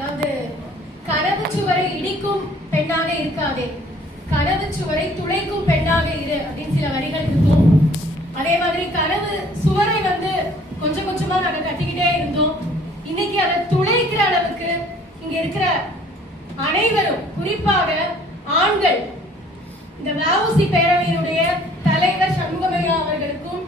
அதாவது கனவு சுவரை இடிக்கும் பெண்ணாக இருக்காதே, கனவு சுவரை துளைக்கும் பெண்ணாக இரு அப்படின்னு சில வரிகள் இருக்கும். அதே மாதிரி கனவு சுவரை கொஞ்சம் கொஞ்சமா நாங்க கட்டிக்கிட்டே இருந்தோம். இன்னைக்கு அதை துளைக்கிற அளவுக்கு இங்க இருக்கிற அனைவரும், குறிப்பாக ஆண்கள், இந்த வஉசி பேரவையினுடைய தலைவர் சண்முகமையா அவர்களுக்கும்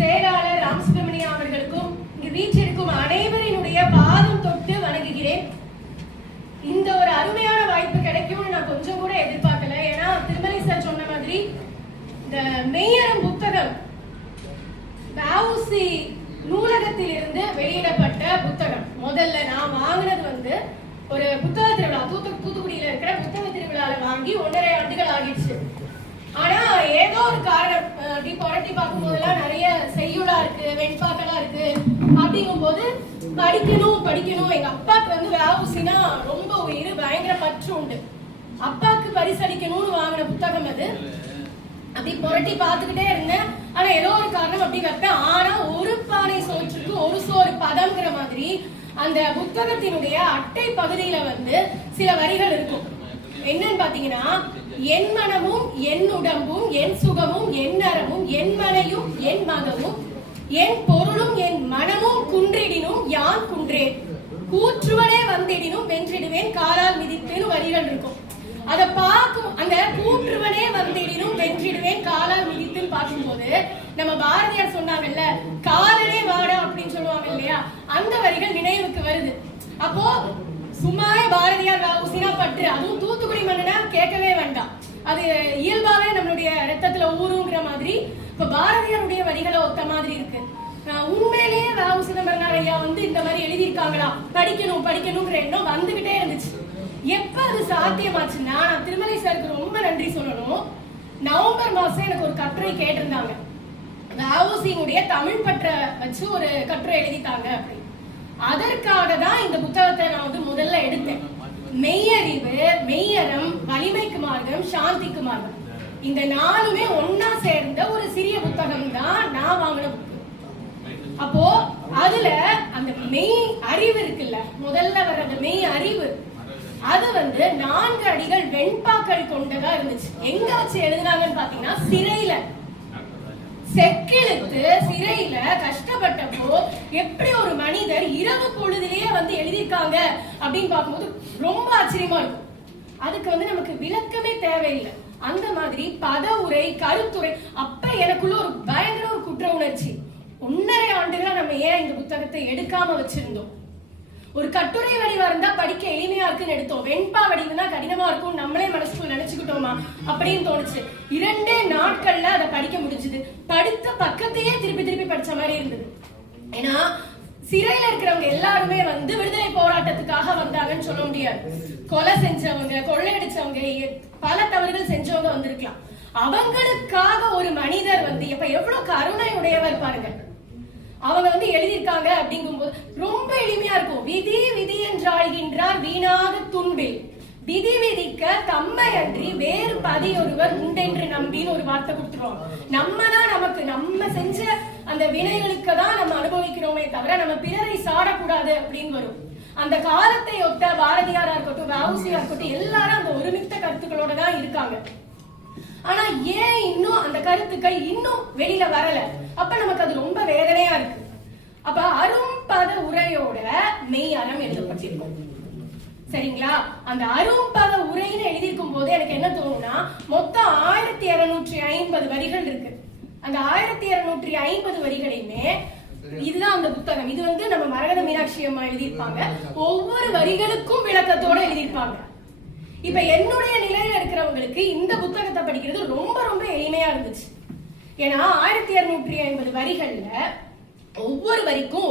செயலாளர் ராமசுப்ரமணியா அவர்களுக்கும் இங்கு வீற்றிருக்கும் அனைவரினுடைய பாதம் தொட்டு வணங்குகிறேன். இந்த ஒரு அருமையான வாய்ப்பு கிடைக்கும்னு நான் கொஞ்சம் கூட எதிர்பார்க்கல. ஏன்னா திருமலை சார் சொன்ன மாதிரி இந்த மெய்யரம் புத்தகம் வஉசி நூலகத்தில் இருந்து வெளியிடப்பட்ட புத்தகம். முதல்ல நான் வாங்கினது ஒரு புத்தக திருவிழா, தூத்துக்குடியில இருக்கிற புத்தக திருவிழால வாங்கி 1.5 ஆண்டுகள் ஆகிடுச்சு. ஆனா ஏதோ ஒரு காரணம் அப்படி புரட்டி பார்க்கும் போதெல்லாம் நிறைய செய்யுளா இருக்கு, வெண்பாக்களா இருக்கு. அப்படிங்கும் போது படிக்கணும். எங்க அப்பாவுக்கு வஉசினா ரொம்ப உயிர், பயங்கர பற்று உண்டு. அப்பாவுக்கு பரிசளிக்கணும்னு வாங்கின புத்தகம் அது. அப்படி புரட்டி பார்த்துக்கிட்டே இருந்தேன். ஆனா ஏதோ ஒரு காரணம் அப்படி வைப்பேன். ஆனா ஒரு பானை சோற்றுக்கு ஒரு சோறு பதம்ங்கிற மாதிரி அந்த புத்தகத்தினுடைய அட்டை பகுதியில சில வரிகள் இருக்கும். என்னன்னு பாத்தீங்கன்னா, என் மனமும் என் உடம்பும் என் சுகமும் என் நரமும் என் மனையும் என் மகமும் என் பொருளும் என் மனமும் குன்றிடினும் யான் குன்றேன், கூற்றுவனே வந்திடினும் வென்றிடுவேன் காலால் மிதித்தேன்னு வரிகள் இருக்கும். அதை பார்க்கும், அந்த கூற்றுவனே வந்திடினும் வென்றிடுவேன் காலால் மிதித்துன்னு பார்க்கும்போது நம்ம பாரதியார் சொன்னாங்கல்ல, காலனே வாடா அப்படின்னு சொல்லுவாங்க இல்லையா, அந்த வரிகள் நினைவுக்கு வருது. அப்போ சும்மாவே பாரதியார் வஉசினா பற்று, அதுவும் தூத்துக்குடி மண்ணுனா கேட்கவே வேண்டாம். அது இயல்பாவே நம்மளுடைய ரத்தத்துல ஊருங்கிற மாதிரி இப்ப பாரதியாருடைய வரிகளை ஒத்த மாதிரி இருக்கு. உண்மையிலேயே வஉசி சிதம்பரனார் ஐயா இந்த மாதிரி எழுதியிருக்காங்களா, படிக்கணுங்கிற எண்ணம் வந்துகிட்டே இருந்துச்சு. எப்ப அது சாத்தியமாச்சுன்னா, நான் திருமலை சாருக்கு ரொம்ப நன்றி சொல்லணும். நவம்பர் மாசம் எனக்கு ஒரு கட்டுரை கேட்டிருந்தாங்க. வஉசியினுடைய தமிழ் பற்ற வச்சு ஒரு கட்டுரை எழுதிட்டாங்க அப்படி. அதற்காக தான் இந்த புத்தகத்தை நான் முதல்ல எடுத்தேன். மெய்யறிவு, மெய்யறம், வலிமைக்கு மார்க்கம், சாந்திக்கு மார்க்கம், இந்த 4மே ஒன்னா சேர்ந்த ஒரு சிறிய புத்தகம் தான் நான் வாங்கின புத்தகம். அப்போ அதுல அந்த மெய் அறிவு இருக்குல்ல, முதல்ல வர்ற அந்த மெய் அறிவு, அது 4 அடிகள் வெண்பாக்கள் கொண்டதா இருந்துச்சு. எங்க வச்சு எழுதினாங்கன்னு பாத்தீங்கன்னா, சிறையில செக்கிழுத்து சிறையில கஷ்டப்பட்டப்போ எப்படி ஒரு மனிதர் இரவு பொழுதிலேயே எழுதியிருக்காங்க அப்படின்னு பார்க்கும்போது ரொம்ப ஆச்சரியமா இருக்கும். அதுக்கு நமக்கு விளக்கமே தேவையில்லை. அந்த மாதிரி பத உரை, கருத்துரை, அப்ப எனக்குள்ள ஒரு பயங்கர ஒரு குற்ற உணர்ச்சி. 1.5 ஆண்டுகளா நம்ம ஏன் இந்த புத்தகத்தை எடுக்காம வச்சிருந்தோம்? ஒரு கட்டுரை வடிவா இருந்தா படிக்க எளிமையா இருக்குன்னு எடுத்தோம். வெண்பா வடிவுனா கடினமா இருக்கும் நம்மளே மனசுக்குள்ள நினைச்சுக்கிட்டோமா அப்படின்னு தோணுச்சு. 2 நாட்கள்ல அதை படிக்க முடிஞ்சது. படித்த பக்கத்தையே திருப்பி படிச்ச மாதிரி இருந்தது. ஏன்னா சிறையில இருக்கிறவங்க எல்லாருமே விடுதலை போராட்டத்துக்காக வந்தாங்கன்னு சொல்ல முடியாது. கொலை செஞ்சவங்க, கொள்ளையடிச்சவங்க, பல தவறுகள் செஞ்சவங்க வந்திருக்கலாம். அவங்களுக்காக ஒரு மனிதர் இப்ப எவ்வளவு கருணை உடையவர் பாருங்க. அவங்க எழுதியிருக்காங்க அப்படிங்கும்போது ரொம்ப எளிமையா இருக்கும். விதி என்றாழ்கின்றார் வீணாக துன்பில், விதி விதிக்க தம்மை அன்றி வேறு பதியொருவர் உண்டென்று நம்பின்னு ஒரு வார்த்தை கொடுத்துருவாங்க. நம்ம செஞ்ச அந்த வினைகளுக்கு தான் நம்ம அனுபவிக்கிறோமே தவிர நம்ம பிறரை சாடக்கூடாது அப்படின்னு வரும். அந்த காலத்தை ஒத்த பாரதியாரா இருக்கட்டும், வஉசியா இருக்கட்டும், எல்லாரும் அந்த ஒருமித்த கருத்துக்களோட தான் இருக்காங்க. ஆனா ஏன் இன்னும் அந்த கருத்துக்கள் இன்னும் வெளியில வரல? அப்ப நமக்கு அது ரொம்ப வேதனையா இருக்கு. அப்ப அரும்பத உரையோட மெய் அறம் எழுதப்பட்டிருக்கும். சரிங்களா? அந்த அரும்பத உரைன்னு எழுதியிருக்கும் போது எனக்கு என்ன தோணும்னா, மொத்தம் 1250 வரிகள் இருக்கு. அந்த 1250 வரிகளையுமே இதுதான் அந்த புத்தகம். இது நம்ம மரகத மீனாட்சி அம்மா எழுதியிருப்பாங்க. ஒவ்வொரு வரிகளுக்கும் விளக்கத்தோட எழுதியிருப்பாங்க. இப்ப என்னுடைய நிலையில இருக்கிறவங்களுக்கு இந்த புத்தகத்தை படிக்கிறது ரொம்ப ரொம்ப எளிமையா இருந்துச்சு. ஏன்னா 1250 வரிகள்ல ஒவ்வொரு வரிக்கும்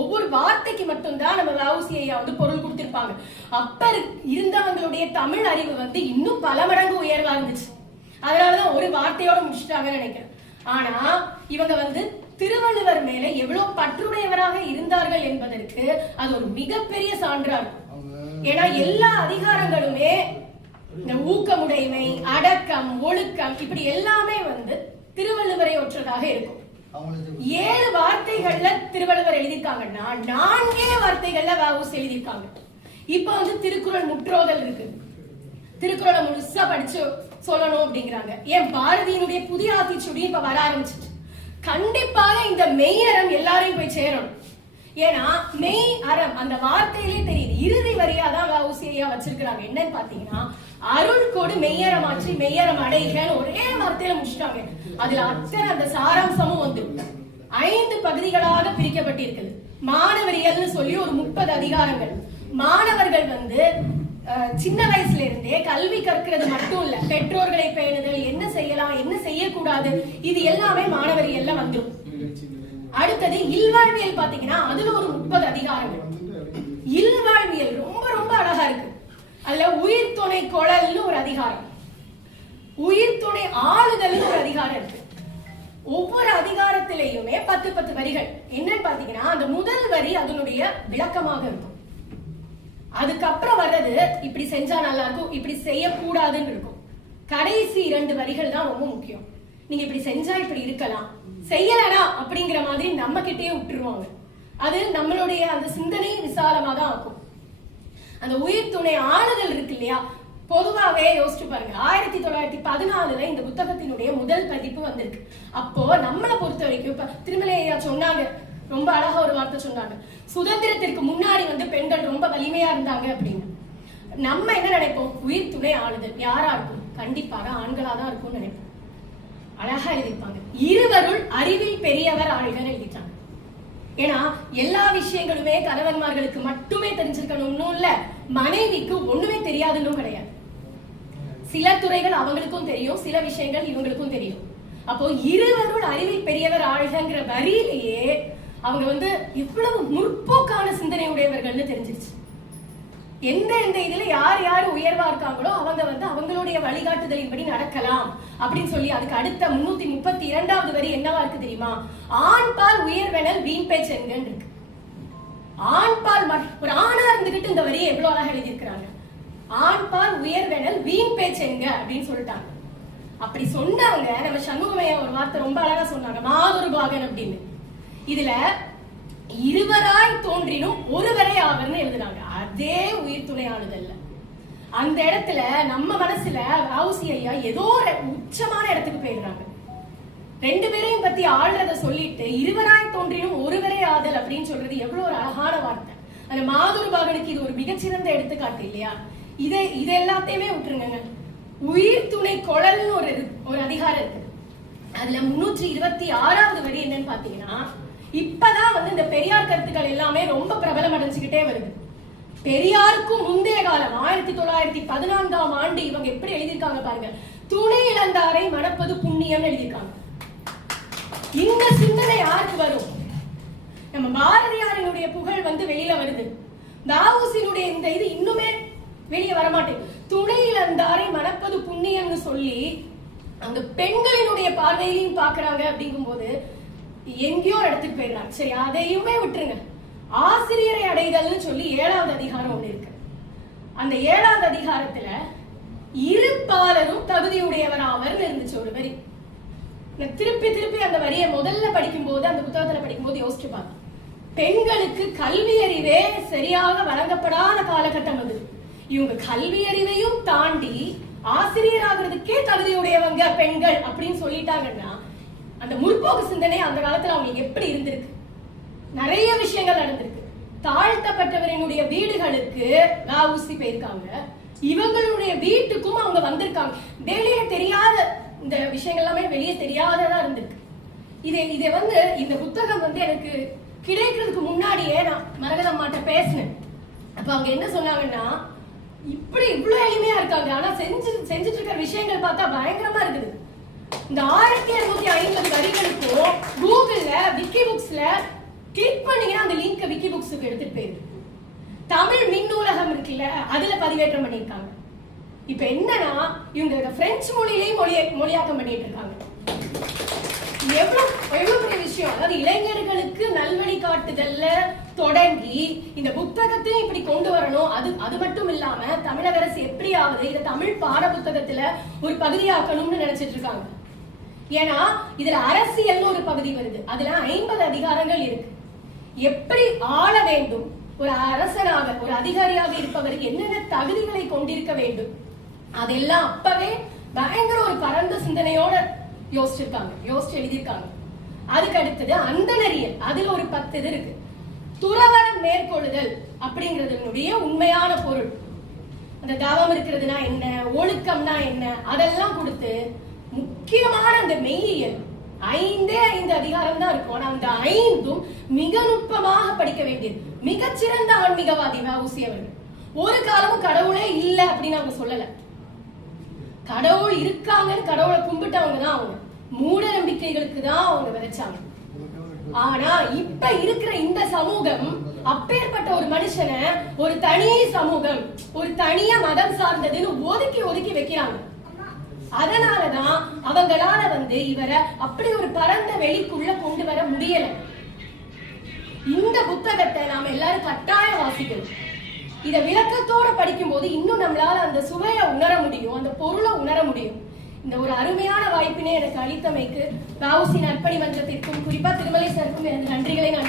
ஒவ்வொரு வார்த்தைக்கு மட்டும்தான் நம்ம வஉசி ஐயா பொருள் கொடுத்திருப்பாங்க. அப்ப இருந்தவங்களுடைய தமிழ் அறிவு இன்னும் பல மடங்கு உயர்வா இருந்துச்சு. அதனாலதான் ஒரு வார்த்தையோட முடிச்சுட்டாங்கன்னு நினைக்கிறேன். ஆனா இவங்க திருவள்ளுவர் மேல எவ்வளவு பற்றுடையவராக இருந்தார்கள் என்பதற்கு அது ஒரு மிகப்பெரிய சான்றா இருக்கும். ஏன்னா எல்லா அதிகாரங்களுமே இந்த ஊக்கமுடைமை, அடக்கம், ஒழுக்கம், இப்படி எல்லாமே திருவள்ளுவரை ஒற்றதாக இருக்கும். 7 வார்த்தைகள்ல திருவள்ளுவர் எழுதியிருக்காங்கன்னா 4 வார்த்தைகள்ல வ.உ.சி எழுதியிருக்காங்க. இப்ப வந்து திருக்குறள் முற்றோதல் இருக்கு. திருக்குறளை முழுசா படிச்சு சொல்லணும் அப்படிங்கிறாங்க. ஏன் பாரதியினுடைய புதிய ஆத்திச்சூடி இப்ப வர ஆரம்பிச்சிட்டு. கண்டிப்பாக இந்த மெய்யறம் எல்லாரையும் போய் சேரணும். ஏன்னா மெய் அறம் அந்த வார்த்தையிலே தெரியுது. இறுதி வரியா தான் வ.உ.சி வச்சிருக்கிறாங்க. என்னன்னு பாத்தீங்கன்னா அருள் கொடு மெய்யரமாற்றி மெய்யரம் அடைகன்னு ஒரே வார்த்தையில முடிச்சுட்டாங்க. அதுல அத்தனை அந்த சாராம்சமும் வந்து 5 பகுதிகளாக பிரிக்கப்பட்டிருக்குது. மாணவரியல்னு சொல்லி ஒரு 30 அதிகாரங்கள். மாணவர்கள் வந்து சின்ன வயசுல இருந்தே கல்வி கற்கிறது மட்டும் இல்ல, பெற்றோர்களை பேணுதல், என்ன செய்யலாம் என்ன செய்யக்கூடாது, இது எல்லாமே மாணவரியல்ல வந்துடும். அடுத்தது இல்வாழ்வியல் பாத்தீங்கன்னா அதுல ஒரு 30 அதிகாரங்கள். இல்வாழ்வியல் ரொம்ப ரொம்ப அழகா இருக்கு. அதுல உயிர் துணை கொழல்னு ஒரு அதிகாரம், உயிர் துணை ஆளுதல் ஒரு அதிகாரம் இருக்கு. ஒவ்வொரு அதிகாரத்திலேயுமே 10 வரிகள். என்னன்னு பாத்தீங்கன்னா அந்த முதல் வரி அதனுடைய விளக்கமாக இருக்கும். அதுக்கப்புறம் வர்றது இப்படி செஞ்சா நல்லா இருக்கும், இப்படி செய்யக்கூடாதுன்னு இருக்கும். கடைசி 2 வரிகள் தான் ரொம்ப முக்கியம். நீங்க இப்படி செஞ்சா இப்படி இருக்கலாம், செய்யலனா அப்படிங்கிற மாதிரி நம்ம கிட்டே விட்டுருவாங்க. அது நம்மளுடைய அந்த சிந்தனை விசாலமா தான் ஆக்கும். அந்த உயிர் துணை ஆளுதல் இருக்கு இல்லையா, பொதுவாவே யோசிச்சு பாருங்க. 1914 இந்த புத்தகத்தினுடைய முதல் பதிப்பு வந்திருக்கு. அப்போ நம்மளை பொறுத்த வரைக்கும் இப்ப திருமலையா சொன்னாங்க, ரொம்ப அழகா ஒரு வார்த்தை சொன்னாங்க, சுதந்திரத்திற்கு முன்னாடி வந்து பெண்கள் ரொம்ப வலிமையா இருந்தாங்க அப்படின்னு. நம்ம என்ன நினைப்போம், உயிர் துணை ஆளுதல் யாரா இருக்கும், கண்டிப்பாக ஆண்களா தான் இருக்கும்னு நினைப்போம். அழகா எழுதிப்பாங்க, இருவருள் அறிவில் பெரியவர் ஆள்கள் எழுதிட்டாங்க. ஏன்னா எல்லா விஷயங்களுமே கணவன்மார்களுக்கு மட்டுமே தெரிஞ்சிருக்கணும்னு இல்ல, மனைவிக்கு ஒண்ணுமே தெரியாதுன்னு கிடையாது. சில துறைகள் அவங்களுக்கும் தெரியும், சில விஷயங்கள் இவங்களுக்கும் தெரியும். அப்போ இருவருள் அறிவில் பெரியவர் ஆள்கிற வரியிலேயே அவங்க வந்து எவ்வளவு முற்போக்கான சிந்தனை உடையவர்கள்னு தெரிஞ்சிருச்சு. எந்த இதுல யார் யார் உயர்வா இருக்காங்களோ அவங்க வந்து அவங்களுடைய வழிகாட்டுதலின்படி நடக்கலாம் அப்படின்னு சொல்லி அதுக்கு அடுத்த 332வது வரி என்னவா இருக்கு தெரியுமா, ஆண் பால் உயர்வெனல் வீண் பேச்சென்க இருக்கு. ஆண் பால் ஒரு ஆணா இருந்துகிட்டு இந்த வரியை எவ்வளவு அழகா எழுதியிருக்கிறாங்க. ஆண் பால் உயர்வெனல் வீண் பேச்சென்க அப்படின்னு சொல்லிட்டாங்க. அப்படி சொன்னவங்க நம்ம சண்முகமையா ஒரு வார்த்தை ரொம்ப அழகா சொன்னாங்க, மாதொரு பாகன் அப்படின்னு. இதுல இருவராய் தோன்றினும் ஒருவரை ஆவர்னு எழுதுறாங்க. அதே உயிர் துணை ஆளுதல்ல அந்த இடத்துல நம்ம மனசுல வ.உ.சி ஐயா ஏதோ உச்சமான இடத்துக்கு போயிடுறாங்க. 2 பேரையும் பத்தி ஆள்றத சொல்லிட்டு இருவராய் தோன்றினும் ஒருவரே ஆதல் அப்படின்னு சொல்றது எவ்வளவு ஒரு அழகான வார்த்தை. அந்த மாதொரு பாகனுக்கு இது ஒரு மிகச்சிறந்த எடுத்துக்காட்டு இல்லையா. இது எல்லாத்தையுமே விட்டுருங்க. உயிர் துணை கொழல்னு ஒரு அதிகாரம் இருக்கு. அதுல 326வது வரி என்னன்னு பாத்தீங்கன்னா, இப்பதான் வந்து இந்த பெரியார் கருத்துக்கள் எல்லாமே ரொம்ப பிரபலம் அடைஞ்சுக்கிட்டே வருது. பெரியாருக்கும் முந்தைய காலம் 1914ஆம் ஆண்டு இவங்க எப்படி எழுதியிருக்காங்க பாருங்க, துணை இழந்தாரை மணப்பது புண்ணியம் எழுதியிருக்காங்க. இந்த சிந்தனை யாருக்கு வரும், நம்ம பாரதியாரினுடைய புகழ் வந்து வெளியில வருது, வ.உ.சியினுடைய இந்த இது இன்னுமே வெளியே வரமாட்டேன். துணை இழந்தாரை மணப்பது புண்ணியம்னு சொல்லி அந்த பெண்களினுடைய பார்வையிலையும் பாக்குறாங்க. அப்படிங்கும் போது எங்கேயோ இடத்துக்கு போயிடுறாங்க. சரி, அதையுமே விட்டுருங்க. ஆசிரியரை அடைதல்னு சொல்லி 7வது அதிகாரம் ஒண்ணு இருக்கு. அந்த 7வது அதிகாரத்துல இருப்பாளரும் தகுதியுடையவர் ஆவர் இருந்துச்சு ஒரு வரி. திருப்பி அந்த வரியை முதல்ல படிக்கும் போது, அந்த புத்தகத்துல படிக்கும் போது யோசிச்சு பார்க்க, பெண்களுக்கு கல்வி அறிவே சரியாக வழங்கப்படாத காலகட்டம் அது. இவங்க கல்வி அறிவையும் தாண்டி ஆசிரியர் ஆகிறதுக்கே தகுதியுடையவங்க பெண்கள் அப்படின்னு சொல்லிட்டாங்கன்னா அந்த முற்போக்கு சிந்தனை அந்த காலத்துல அவங்களுக்கு எப்படி இருந்திருக்கு. நிறைய விஷயங்கள் நடந்திருக்கு. தாழ்த்தப்பட்டவரினுடைய வீடுகளுக்கு வ.உ.சி போயிருக்காங்க, இவங்களுடைய வீட்டுக்கும் அவங்க வந்திருக்காங்க. வெளியே தெரியாத இந்த விஷயங்கள் எல்லாமே வெளியே தெரியாததா இருந்திருக்கு. இதை வந்து இந்த புத்தகம் வந்து எனக்கு கிடைக்கிறதுக்கு முன்னாடியே நான் மரகதம்மாட்ட பேசினேன். அப்ப அவங்க என்ன சொன்னாங்கன்னா, இப்படி இவ்வளவு எளிமையா இருக்காங்க, ஆனா செஞ்சுட்டு இருக்கிற விஷயங்கள் பார்த்தா பயங்கரமா இருக்குது. இந்த 1650 வரிகளுக்கும் கூகுள்ல விக்கி புக்ஸ்ல கிளிக் பண்ணீங்கன்னா அந்த லிங்க் விக்கி புக்ஸுக்கு எடுத்துட்டு போயிரு. தமிழ் மின் நூலகம் இருக்குல்ல, அதுல பதிவேற்றம் பண்ணிருக்காங்க. இப்ப என்னன்னா இவங்க பிரெஞ்சு மொழியிலையும் மொழியாக்கம் பண்ணிட்டு இருக்காங்க. எவ்வளவு பெரிய விஷயம். அதாவது இளைஞர்களுக்கு நல்வழி காட்டுதல்ல தொடங்கி இந்த புத்தகத்தையும் இப்படி கொண்டு வரணும். அது மட்டும் இல்லாம தமிழக அரசு எப்படியாவது இதை தமிழ் பாட புத்தகத்துல ஒரு பகுதியாக்கணும்னு நினைச்சிட்டு இருக்காங்க. ஏன்னா இதுல அரசியல் ஒரு பகுதி வருது. அதுல 50 அதிகாரங்கள் இருக்கு. எப்படி ஆள வேண்டும், ஒரு அரசனாக ஒரு அதிகாரியாக இருப்பவர் என்னென்ன தகுதிகளை கொண்டிருக்க வேண்டும், அதெல்லாம் அப்பவே பயங்கர ஒரு பரந்த சிந்தனையோட யோசிச்சு எழுதியிருக்காங்க. அதுக்கு அடுத்தது அந்தணரியல், அதுல ஒரு 10 இது இருக்கு. துறவரம் மேற்கொள்ளுதல் அப்படிங்கறதுடைய உண்மையான பொருள், அந்த தவம் இருக்கிறதுனா என்ன, ஒழுக்கம்னா என்ன, அதெல்லாம் கொடுத்து முக்கியமான அந்த மெய்யியல் 5 அதிகாரம் தான் இருக்கும். ஆனா அந்த 5ம் மிக நுட்பமாக படிக்க வேண்டியது. மிகச்சிறந்த ஆன்மீகவாதி வ.உ.சி. அவர்கள் ஒரு காலமும் கடவுளே இல்ல அப்படின்னு அவங்க சொல்லல. கடவுள் இருக்காங்கன்னு கடவுளை கும்பிட்டவங்க தான் அவங்க. மூட நம்பிக்கைகளுக்கு தான் அவங்க விதைச்சாங்க. ஆனா இப்ப இருக்கிற இந்த சமூகம் அப்பேற்பட்ட ஒரு மனுஷனை ஒரு தனி சமூகம், ஒரு தனிய மதம் சார்ந்ததுன்னு ஒதுக்கி வைக்கிறாங்க. அதனாலதான் அவங்களால இவரை அப்படி ஒரு பரந்த வெளிக்குள்ள கொண்டு வர முடியல. இந்த புத்தகத்தை நாம எல்லாரும் கட்டாயம் வாசிக்கணும். இத விளக்கத்தோட படிக்கும் போது இன்னும் நம்மளால அந்த சுவையை உணர முடியும், அந்த பொருளை உணர முடியும். இந்த ஒரு அருமையான வாய்ப்பினை எனக்கு அளித்தமைக்கு வ.உ.சி. நற்பணி மன்றத்திற்கும் குறிப்பா திருமலை சாருக்கும் எனது நன்றிகளை நான்